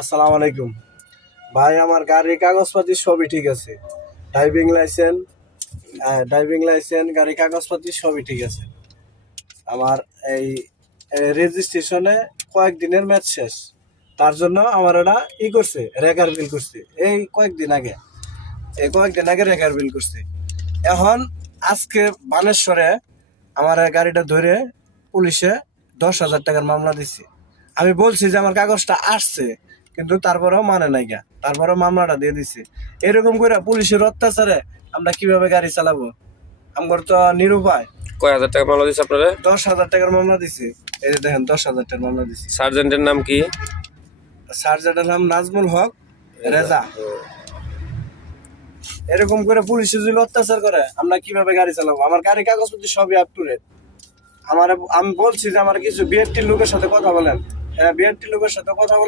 আসসালামু আলাইকুম ভাই, আমার গাড়ির কাগজপাতি সবই ঠিক আছে। ড্রাইভিং লাইসেন্স গাড়ির কাগজপাতি সবই ঠিক আছে। আমার এই রেজিস্ট্রেশনে কয়েকদিনের ম্যাচ শেষ, তার জন্য আমার এটা করছে, রেকার বিল করছে। এই কয়েকদিন আগে রেকার বিল করছে। এখন আজকে বানেশ্বরে আমার এই গাড়িটা ধরে পুলিশে 10,000 টাকার মামলা দিচ্ছে। আমি বলছি যে আমার কাগজটা আসছে, কিন্তু তারপরেও মানে নাই গা, তারপরেও মামলাটা দিয়ে দিছে। এরকম করে পুলিশের অত্যাচারে আমরা কিভাবে গাড়ি চালাবো? আমার তো নিরুপায়। কয় হাজার টাকা মামলা দিচ্ছে আপনারা? 10,000 টাকার মামলা দিছে। এই যে দেখেন, 10,000 টাকার মামলা দিছে। সার্জেন্টের নাম কি? সার্জেন্টের নাম নাজমুল হক রেজা। এরকম করে পুলিশে যদি অত্যাচার করে আমরা কিভাবে গাড়ি চালাবো? আমার গাড়ি কাগজপত্র সবই আপ টু ডেট। আমি বলছি যে আমার কিছু বিআরটি লোকের সাথে কথা বলেন। হ্যাঁ, বিআরটি লোকের সাথে কথা বলেন।